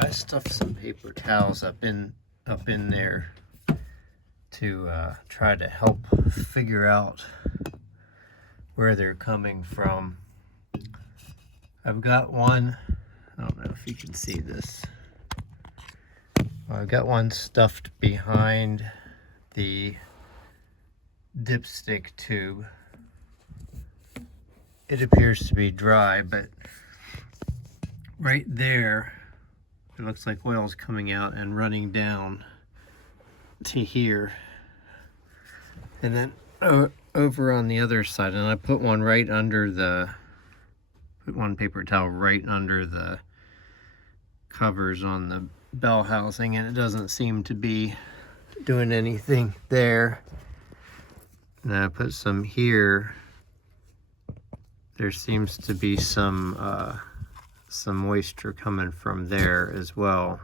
I stuffed some paper towels up in there to try to help figure out where they're coming from. I've got one, I don't know if you can see this. I've got one stuffed behind the dipstick tube. It appears to be dry, but right there it looks like oil's coming out and running down to here. And then over on the other side, and I put one right under the, put one paper towel right under the covers on the bell housing, and it doesn't seem to be doing anything there. And I put some here. There seems to be some moisture coming from there as well,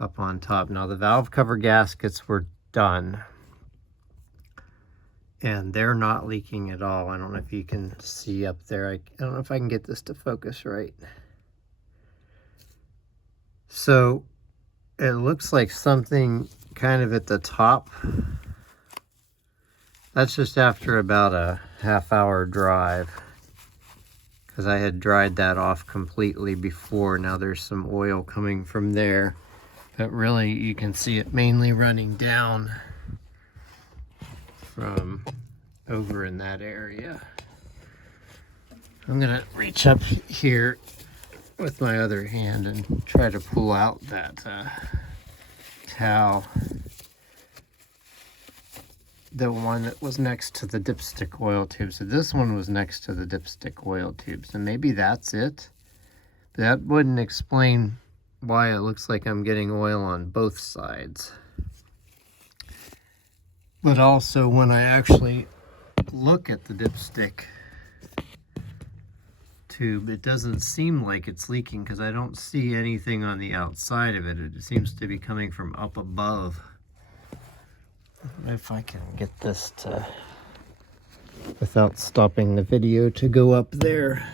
up on top. Now the valve cover gaskets were done, and they're not leaking at all. I don't know if you can see up there. I don't know if I can get this to focus right. So it looks like something kind of at the top. That's just after about a half-hour drive, because I had dried that off completely before. Now there's some oil coming from there, but really you can see it mainly running down from over in that area. I'm gonna reach up here with my other hand and try to pull out that towel. The one that was next to the dipstick oil tube. So this one was next to the dipstick oil tube. So maybe that's it. That wouldn't explain why it looks like I'm getting oil on both sides. But also when I actually look at the dipstick tube, it doesn't seem like it's leaking, because I don't see anything on the outside of it. It seems to be coming from up above. If I can get this to, without stopping the video, to go up there.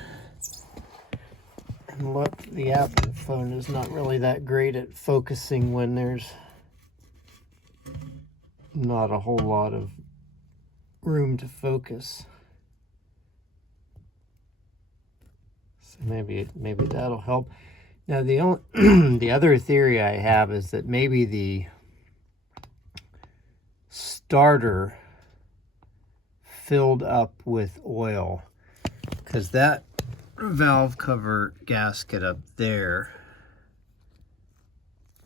And look, the Apple phone is not really that great at focusing when there's not a whole lot of room to focus. So maybe that'll help. Now the only the other theory I have is that maybe the starter filled up with oil, because that valve cover gasket up there,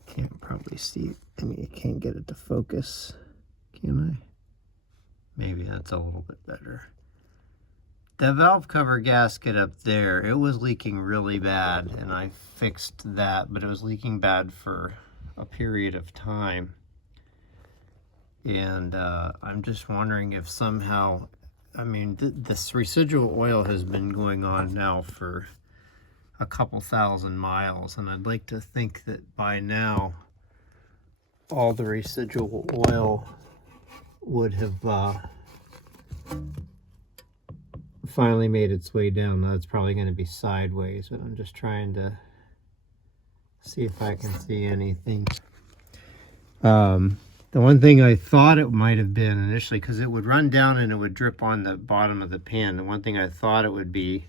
can't probably see it. I mean, I can't get it to focus, can I? Maybe that's a little bit better. The valve cover gasket up there, it was leaking really bad, and I fixed that, but it was leaking bad for a period of time. And I'm just wondering if somehow, I mean, this residual oil has been going on now for a couple thousand miles, and I'd like to think that by now all the residual oil would have finally made its way down. Now it's probably going to be sideways, but I'm just trying to see if I can see anything. The one thing I thought it might have been initially, because it would run down and it would drip on the bottom of the pan, the one thing I thought it would be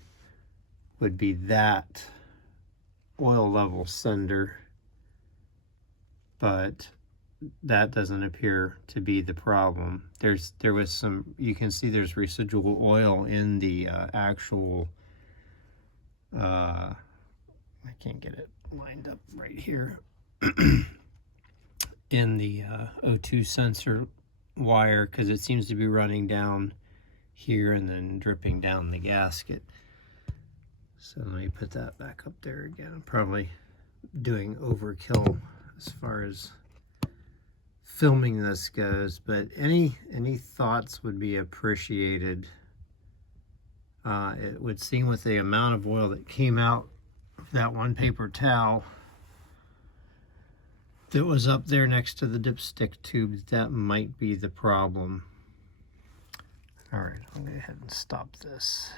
that oil level sender, but that doesn't appear to be the problem. There was some, you can see there's residual oil in the actual, I can't get it lined up right here. In the O2 sensor wire, because it seems to be running down here and then dripping down the gasket. So let me put that back up there again. I'm probably doing overkill as far as filming this goes, but any thoughts would be appreciated. It would seem with the amount of oil that came out of that one paper towel that was up there next to the dipstick tube, that might be the problem. All right, I'm gonna go ahead and stop this.